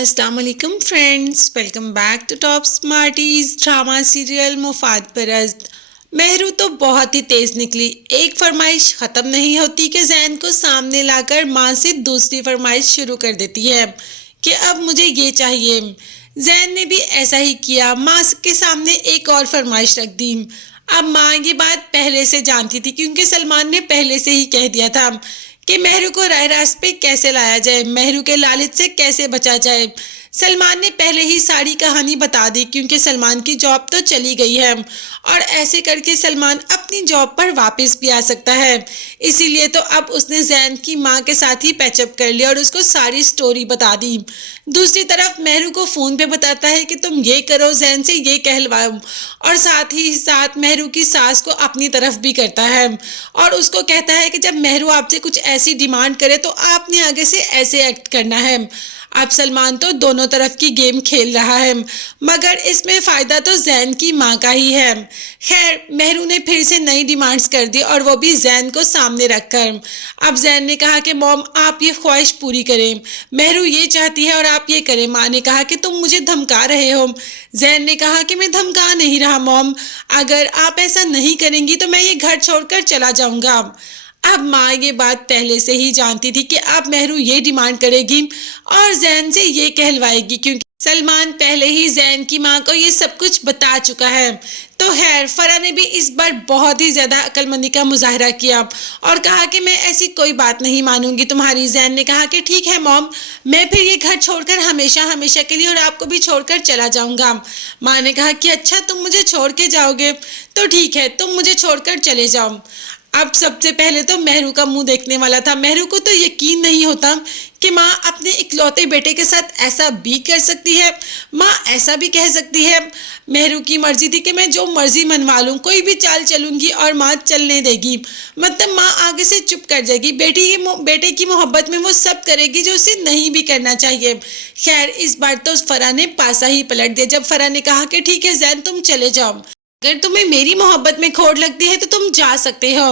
अस्सलाम वालेकुम friends, welcome back to top smarties drama serial मुफाद परस्त। महरू तो बहुत ही तेज निकली। एक फरमाइश खत्म नहीं होती कि जैन को सामने लाकर माँ से दूसरी फरमाइश शुरू कर देती है कि अब मुझे ये चाहिए। जैन ने भी ऐसा ही किया, माँ के सामने एक और फरमाइश रख दी। अब माँ ये बात पहले से जानती थी क्योंकि सलमान ने पहले से ही कह दिया था कि महरू को राह रास्त पे कैसे लाया जाए, महरू के लालच से कैसे बचा जाए। सलमान ने पहले ही सारी कहानी बता दी क्योंकि सलमान की जॉब तो चली गई है और ऐसे करके सलमान अपनी जॉब पर वापस भी आ सकता है। इसीलिए तो अब उसने जैन की माँ के साथ ही पैचअप कर लिया और उसको सारी स्टोरी बता दी। दूसरी तरफ महरू को फ़ोन पे बताता है कि तुम ये करो, जैन से ये कहलवाओ, और साथ ही साथ महरू की सास को अपनी तरफ भी करता है और उसको कहता है कि जब महरू आपसे कुछ ऐसी डिमांड करे तो आपने आगे से ऐसे एक्ट करना है। अब सलमान तो दोनों तरफ की गेम खेल रहा है, मगर इसमें फ़ायदा तो जैन की माँ का ही है। खैर, महरू ने फिर से नई डिमांड्स कर दी और वो भी जैन को सामने रखकर। अब जैन ने कहा कि मॉम आप ये ख्वाहिश पूरी करें, महरू ये चाहती है और आप ये करें। माँ ने कहा कि तुम मुझे धमका रहे हो। जैन ने कहा कि मैं धमका नहीं रहा मॉम, अगर आप ऐसा नहीं करेंगी तो मैं ये घर छोड़कर चला जाऊंगा। अब माँ ये बात पहले से ही जानती थी कि अब महरू ये डिमांड करेगी और जैन से ये कहलवाएगी क्योंकि सलमान पहले ही जैन की माँ को ये सब कुछ बता चुका है। तो खैर, फरा ने भी इस बार बहुत ही ज़्यादा अक्लमंदी का मुजाहरा किया और कहा कि मैं ऐसी कोई बात नहीं मानूंगी तुम्हारी। जैन ने कहा कि ठीक है मॉम, मैं फिर ये घर छोड़कर हमेशा हमेशा के लिए और आपको भी छोड़कर चला जाऊंगा। माँ ने कहा कि अच्छा तुम मुझे छोड़ के जाओगे, तो ठीक है तुम मुझे छोड़कर चले जाओ। अब सबसे पहले तो महरू का मुंह देखने वाला था। महरू को तो यकीन नहीं होता कि माँ अपने इकलौते बेटे के साथ ऐसा भी कर सकती है, माँ ऐसा भी कह सकती है। महरू की मर्जी थी कि मैं जो मर्जी मनवा लूँ, कोई भी चाल चलूंगी और माँ चलने देगी, मतलब माँ आगे से चुप कर जाएगी। बेटे की मोहब्बत में वो सब करेगी जो उसे नहीं भी करना चाहिए। खैर, इस बार तो फरा ने पासा ही पलट दिया जब फरा ने कहा कि ठीक है जैन तुम चले जाओ, अगर तुम्हें मेरी मोहब्बत में खोट लगती है तो तुम जा सकते हो।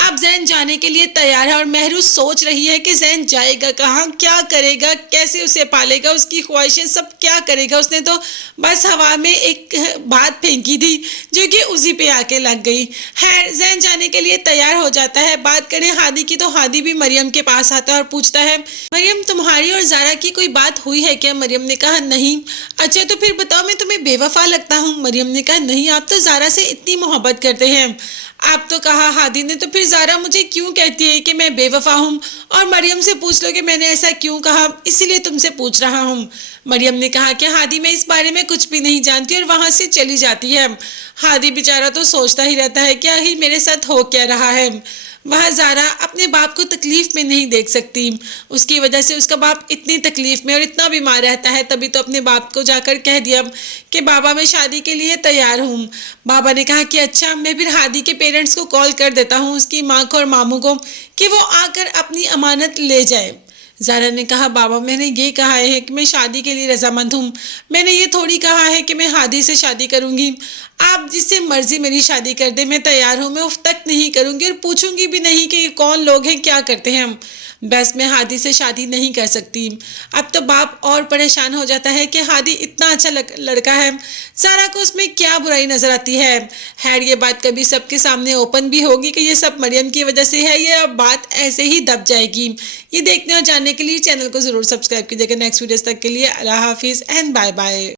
अब जैन जाने के लिए तैयार है और महरू सोच रही है कि जैन जाएगा कहाँ, क्या करेगा, कैसे उसे पालेगा, उसकी ख्वाहिशें सब क्या करेगा। उसने तो बस हवा में एक बात फेंकी थी जो कि उसी पे आके लग गई। खैर, जैन जाने के लिए तैयार हो जाता है। बात करें हादी की तो हादी भी मरियम के पास आता है और पूछता है मरियम तुम्हारी और जारा की कोई बात हुई है क्या? मरियम ने कहा नहीं। अच्छा तो फिर बताओ मैं तुम्हें बेवफा लगता हूँ? मरियम ने कहा नहीं, आप तो जारा से इतनी मोहब्बत करते हैं। आप तो कहा हादी ने, तो फिर जारा मुझे क्यों कहती है कि मैं बेवफा हूँ? और मरियम से पूछ लो कि मैंने ऐसा क्यों कहा, इसीलिए तुमसे पूछ रहा हूँ। मरियम ने कहा कि हादी मैं इस बारे में कुछ भी नहीं जानती और वहाँ से चली जाती है। हादी बेचारा तो सोचता ही रहता है क्या ही मेरे साथ हो क्या रहा है। वह जारा अपने बाप को तकलीफ में नहीं देख सकती, उसकी वजह से उसका बाप इतनी तकलीफ में और इतना बीमार रहता है। तभी तो अपने बाप को जाकर कह दिया कि बाबा मैं शादी के लिए तैयार हूँ। बाबा ने कहा कि अच्छा मैं फिर हादी के पेरेंट्स को कॉल कर देता हूँ, उसकी माँ को और मामू को, कि वो आकर अपनी अमानत ले जाए। जारा ने कहा बाबा मैंने ये कहा है कि मैं शादी के लिए रजामंद हूँ, मैंने ये थोड़ी कहा है कि मैं हादी से शादी करूँगी। आप जिससे मर्जी मेरी शादी कर दे, मैं तैयार हूँ। मैं उफ तक नहीं करूँगी और पूछूंगी भी नहीं कि ये कौन लोग हैं, क्या करते हैं। बस मैं हादी से शादी नहीं कर सकती। अब तो बाप और परेशान हो जाता है कि हादी इतना अच्छा लड़का है, सारा को उसमें क्या बुराई नजर आती है। खैर, ये बात कभी सबके सामने ओपन भी होगी कि ये सब मरियम की वजह से है, ये अब बात ऐसे ही दब जाएगी। ये देखने और जानने के लिए चैनल को ज़रूर सब्सक्राइब कीजिएगा। नेक्स्ट वीडियोस तक के लिए अल्लाह हाफिज़ एंड बाय बाय।